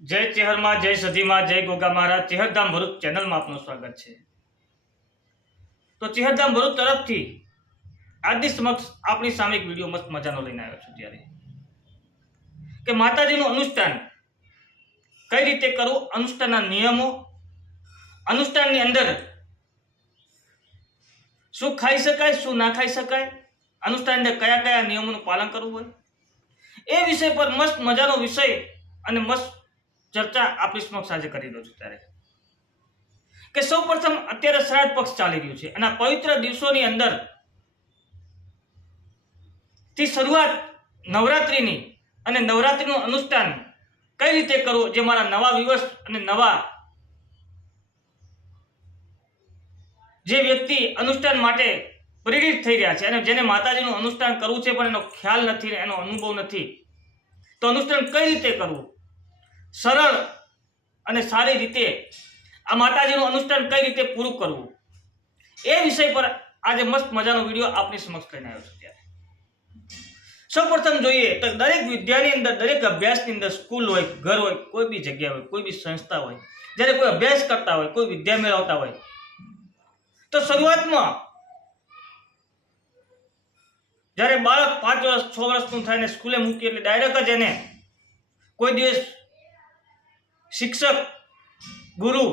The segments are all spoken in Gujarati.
જય ચેહરમાં, જય સધીમાં, જય ગોગા મહારાજ. ચેહરધામ ભરૂચ ચેનલમાં આપનું સ્વાગત છે. તો ચેહરધામ ભરૂચ તરફથી આજની સમક્ષ આપણી સામે એક વિડીયો મસ્ત મજાનો લઈને આવ્યો છું. ત્યારે કે માતાજીનું અનુષ્ઠાન કઈ રીતે કરવું, અનુષ્ઠાનના નિયમો, અનુષ્ઠાનની અંદર શું ખાઈ શકાય, શું ના ખાઈ શકાય, અનુષ્ઠાનને કયા કયા નિયમોનું પાલન કરવું હોય, એ વિષય પર મસ્ત મજાનો વિષય અને મસ્ત ચર્ચા આપણી સમક્ષ આજે કરી દઉં છું. ત્યારે કે સૌ પ્રથમ અત્યારે શ્રાદ્ધ પક્ષ ચાલી રહ્યું છે અને આ પવિત્ર દિવસોની અંદર થી શરૂઆત નવરાત્રીની અને નવરાત્રીનું અનુષ્ઠાન કઈ રીતે કરવું, જે મારા નવા દિવસ અને નવા જે વ્યક્તિ અનુષ્ઠાન માટે પ્રેરિત થઈ રહ્યા છે અને જેને માતાજીનું અનુષ્ઠાન કરવું છે પણ એનો ખ્યાલ નથી, એનો અનુભવ નથી, તો અનુષ્ઠાન કઈ રીતે કરવું, સરળ અને સારી રીતે આ માતાજીનું અનુષ્ઠાન કઈ રીતે પૂરું કરવું, એ વિષય પર આજે મસ્ત મજાનો વિડીયો આપની સમક્ષ લઈને આવ્યો છું. ત્યારે સૌપ્રથમ જોઈએ તો દરેક વિદ્યાની અંદર, દરેક અભ્યાસની અંદર, સ્કૂલ હોય, ઘર હોય, કોઈ બી જગ્યા હોય, કોઈ બી સંસ્થા હોય, જ્યારે કોઈ અભ્યાસ કરતા હોય, કોઈ વિદ્યા મેળવતા હોય, તો શરૂઆતમાં જ્યારે બાળક 5 વર્ષ 6 વર્ષનું થાય ને સ્કૂલે મૂકી એટલે ડાયરેક્ટ જ એને કોઈ દિવસ શિક્ષક ગુરુ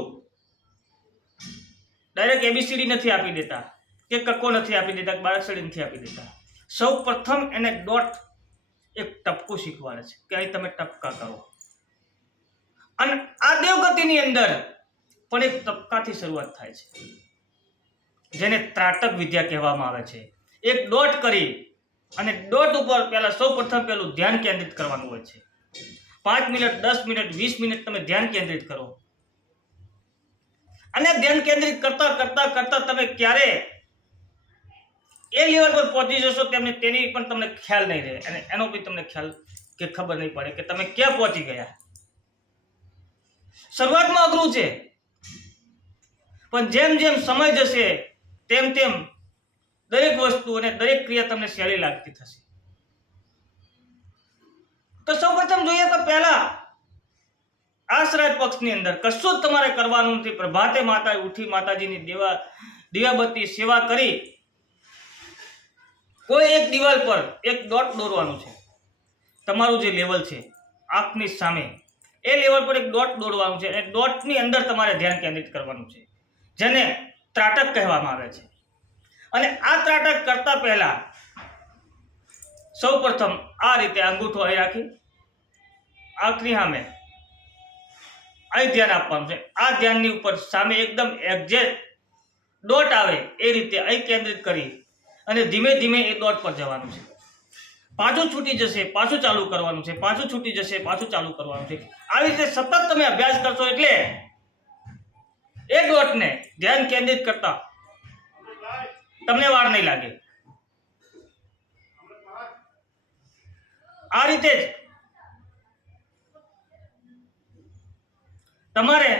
ડાયરેક્ટ એબીસીડી નથી આપી દેતા કે કક્કો નથી આપી દેતા, બાળકસડી નથી આપી દેતા. સૌ પ્રથમ એને ડોટ એક ટપકું શીખવાડે છે કે અહીં તમે ટપકા કરો. અને આ દેવગતિની અંદર પણ એક ટપકાથી શરૂઆત થાય છે, જેને ત્રાટક વિદ્યા કહેવામાં આવે છે. એક ડોટ કરી અને ડોટ ઉપર પહેલા સૌ પ્રથમ પેલું ધ્યાન કેન્દ્રિત કરવાનું હોય છે. 5 મિનિટ, 10 મિનિટ, 20 મિનિટ તમે ધ્યાન કેન્દ્રિત કરો અને ધ્યાન કેન્દ્રિત કરતા કરતા કરતા તમે ક્યારે એ લેવલ પર પહોંચી જશો તેની પણ તમને ખ્યાલ નહીં રહે અને એનો બી તમને ખ્યાલ કે ખબર નહીં પડે કે તમે ક્યાં પહોંચી ગયા. શરૂઆતમાં અઘરું છે પણ જેમ જેમ સમય જશે તેમ તેમ દરેક વસ્તુ અને દરેક ક્રિયા તમને સહેલી લાગતી થશે. તો સૌપ્રથમ જોઈએ તો પહેલા આ શ્રાદ્ધ પક્ષની અંદર કશું જ તમારે કરવાનું નથી. પ્રભાતે માતા ઉઠી માતાજીની દીવાબત્તી સેવા કરી કોઈ એક દિવાલ પર એક ડોટ દોરવાનું છે. તમારું જે લેવલ છે આંખની સામે એ લેવલ પર એક ડોટ દોરવાનું છે અને ડોટની અંદર તમારે ધ્યાન કેન્દ્રિત કરવાનું છે, જેને ત્રાટક કહેવામાં આવે છે. અને આ ત્રાટક કરતા પહેલા સૌ પ્રથમ આ રીતે અંગૂઠો અહીં રાખી આંખની સામે અહીં ધ્યાન આપવાનું છે. આ ધ્યાનની ઉપર સામે એકદમ એક્ઝેક્ટ ડોટ આવે એ રીતે અહીં કેન્દ્રિત કરી અને ધીમે ધીમે એ ડોટ પર જવાનું છે. પાછું છૂટી જશે, પાછું ચાલુ કરવાનું છે, પાછું છૂટી જશે, પાછું ચાલુ કરવાનું છે. આવી રીતે સતત તમે અભ્યાસ કરશો એટલે એ ડોટને ધ્યાન કેન્દ્રિત કરતા તમને વાર નહીં લાગે. આ રીતે જ તમારે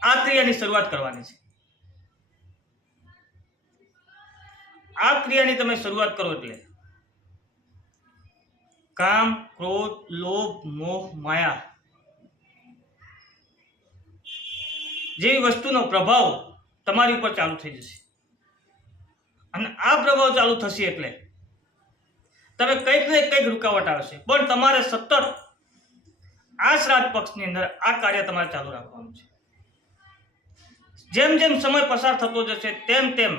આ ક્રિયાની શરૂઆત કરવાની છે. આ ક્રિયાની તમે શરૂઆત કરો એટલે કામ, ક્રોધ, લોભ, મોહ, માયા જેવી વસ્તુનો પ્રભાવ તમારી ઉપર ચાલુ થઈ જશે. અને આ પ્રભાવ ચાલુ થશે એટલે તમે કંઈક ને કંઈક રૂકાવટ આવશે, પણ તમારે સતત આ શ્રાદ્ધ પક્ષની અંદર આ કાર્ય તમારે ચાલુ રાખવાનું છે. જેમ જેમ સમય પસાર થતો જશે તેમ તેમ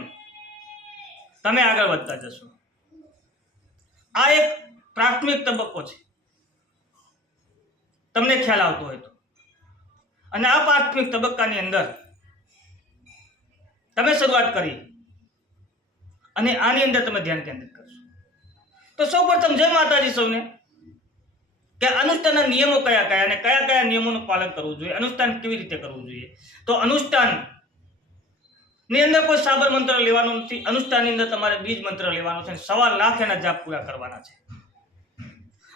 તમે આગળ વધતા જશો. આ એક પ્રાથમિક તબક્કો છે, તમને ખ્યાલ આવતો હોય તો. અને આ પ્રાથમિક તબક્કાની અંદર તમે શરૂઆત કરી અને આની અંદર તમે ધ્યાન કેન્દ્રિત કરશો. તો સૌપ્રથમ જય માતાજી સૌને કે અનુષ્ઠાનના નિયમો કયા કયા અને કયા કયા નિયમોનું પાલન કરવું જોઈએ, અનુષ્ઠાન કેવી રીતે કરવું જોઈએ. તો અનુષ્ઠાન ની અંદર કોઈ સાબર મંત્ર લેવાનો નથી. અનુષ્ઠાનની અંદર તમારે બીજ મંત્ર લેવાનો છે. 1.25 લાખ એના જાપ પૂરા કરવાના છે.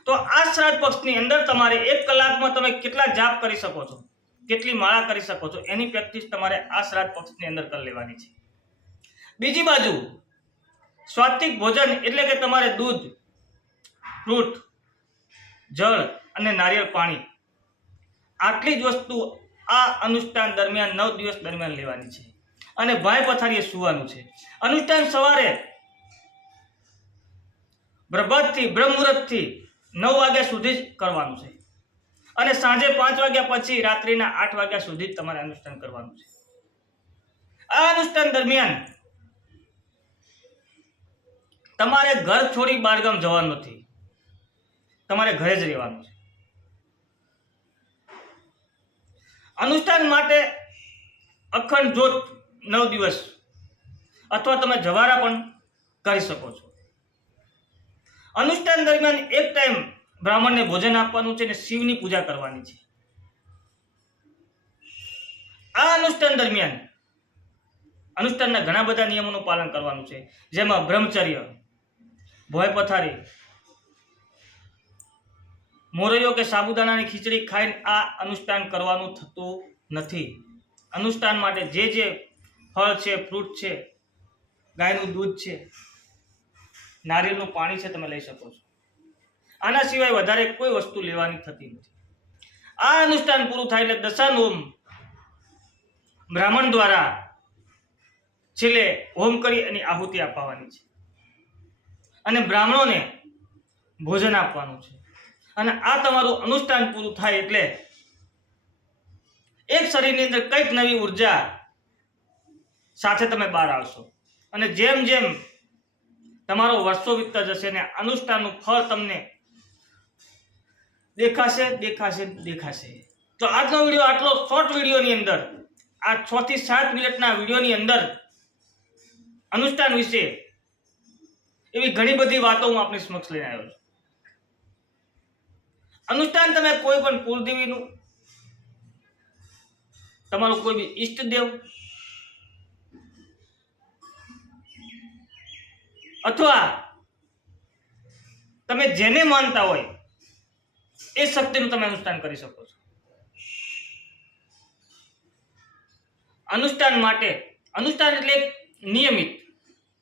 તો આ શ્રાદ્ધ પક્ષની અંદર તમારે 1 કલાકમાં તમે કેટલા જાપ કરી શકો છો, કેટલી માળા કરી શકો છો, એની પ્રેક્ટિસ તમારે આ શ્રાદ્ધ પક્ષની અંદર કરી લેવાની છે. બીજી બાજુ સ્વાત્વિક ભોજન એટલે કે તમારે દૂધ, ફ્રૂટ, જળ અને નારિયેળ પાણી આટલી જ વસ્તુ આ અનુષ્ઠાન દરમિયાન 9 દિવસ દરમિયાન લેવાની છે અને ભાઈ પથારીએ સૂવાનું છે. અનુષ્ઠાન સવારે પ્રભાતથી બ્રહ્મ મુહૂર્તથી 9 વાગ્યા સુધી જ કરવાનું છે અને સાંજે 5 વાગ્યા પછી રાત્રિના 8 વાગ્યા સુધી જ તમારે અનુષ્ઠાન કરવાનું છે. આ અનુષ્ઠાન દરમિયાન તમારે ઘર છોડી બહારગામ જવાનું નથી, તમારે ઘરે જ રહેવાનું છે. અનુષ્ઠાન માટે અખંડ જ્યોત 9 દિવસ અથવા તમે જવારા પણ કરી શકો છો. અનુષ્ઠાન દરમિયાન એક ટાઈમ બ્રાહ્મણને ભોજન આપવાનું છે અને શિવની પૂજા કરવાની છે. આ અનુષ્ઠાન દરમિયાન અનુષ્ઠાનના ઘણા બધા નિયમોનું પાલન કરવાનું છે, જેમાં બ્રહ્મચર્ય, ભોય પથારી, મોરૈયો કે સાબુદાણાની ખીચડી ખાઈને આ અનુષ્ઠાન કરવાનું થતું નથી. અનુષ્ઠાન માટે જે ફળ છે, ફ્રૂટ છે, ગાયનું દૂધ છે, નારિયેળનું પાણી છે, તમે લઈ શકો છો. આના સિવાય વધારે કોઈ વસ્તુ લેવાની થતી નથી. આ અનુષ્ઠાન પૂરું થાય એટલે દશાન હોમ બ્રાહ્મણ દ્વારા છેલ્લે હોમ કરી એની આહુતિ આપવાની છે અને બ્રાહ્મણોને ભોજન આપવાનું છે. અને આ તમારું અનુષ્ઠાન પૂરું થાય એટલે એક શરીરની અંદર કંઈક નવી ઉર્જા સાથે તમે બહાર આવશો અને જેમ જેમ તમારો વર્ષો વીતતા જશે ને અનુષ્ઠાનનું ફળ તમને દેખાશે. તો આજનો વિડીયો આટલો શોર્ટ વિડીયોની અંદર, આ 6 થી 7 મિનિટના વિડીયોની અંદર અનુષ્ઠાન વિશે એવી ઘણી બધી વાતો હું આપની સમક્ષ લઈને આવ્યો છું. અનુષ્ઠાન તમે કોઈ પણ કુળદેવીનું, તમારું કોઈ બી ઈષ્ટદેવ અથવા તમે જેને માનતા હોય એ શક્તિનું તમે અનુષ્ઠાન કરી શકો છો. અનુષ્ઠાન એટલે નિયમિત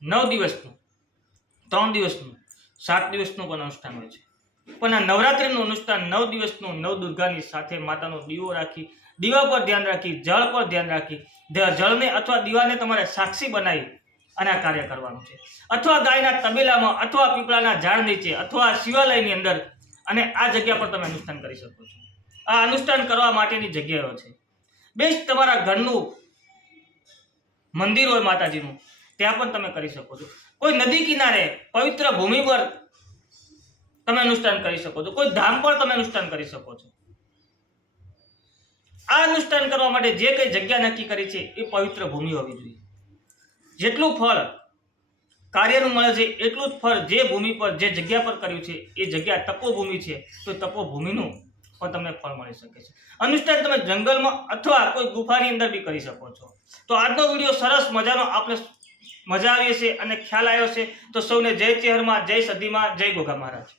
9 દિવસનું, 3 દિવસનું, 7 દિવસનું પણ અનુષ્ઠાન હોય છે. પણ આ નવરાત્રિનું અનુષ્ઠાન 9 દિવસનું નવદુર્ગાની સાથે માતાનો દીવો રાખી, દીવા પર ધ્યાન રાખી, જળ પર ધ્યાન રાખી, જળને અથવા દીવાને તમારે સાક્ષી બનાવી અને આ કાર્ય કરવાનું છે. અથવા ગાયના તબેલામાં, અથવા પીપળાના ઝાડ નીચે, અથવા શિવાલયની અંદર, અને આ જગ્યા પર તમે અનુષ્ઠાન કરી શકો છો. આ અનુષ્ઠાન કરવા માટેની જગ્યાઓ છે. બેસ્ટ તમારા ઘરનું મંદિર હોય માતાજીનું, ત્યાં પણ તમે કરી શકો છો. કોઈ નદી કિનારે પવિત્ર ભૂમિ પર તમે અનુષ્ઠાન કરી શકો છો. કોઈ ધામ પર તમે અનુષ્ઠાન કરી શકો છો. આ અનુષ્ઠાન કરવા માટે જે કઈ જગ્યા નક્કી કરી છે એ પવિત્ર ભૂમિ હોવી જોઈએ. જેટલું ફળ કાર્યનું મળે છે એટલું જ ફળ જે ભૂમિ પર, જે જગ્યા પર કર્યું છે એ જગ્યા તપોભૂમિ છે તો તપોભૂમિનું પણ તમને ફળ મળી શકે છે. અનુષ્ઠાન તમે જંગલમાં અથવા કોઈ ગુફાની અંદર બી કરી શકો છો. તો આજનો વિડીયો સરસ મજાનો આપણે મજા આવી છે અને ખ્યાલ આવ્યો છે. તો સૌને જય ચેહરમાં, જય સદીમાં, જય ગોગા મહારાજ.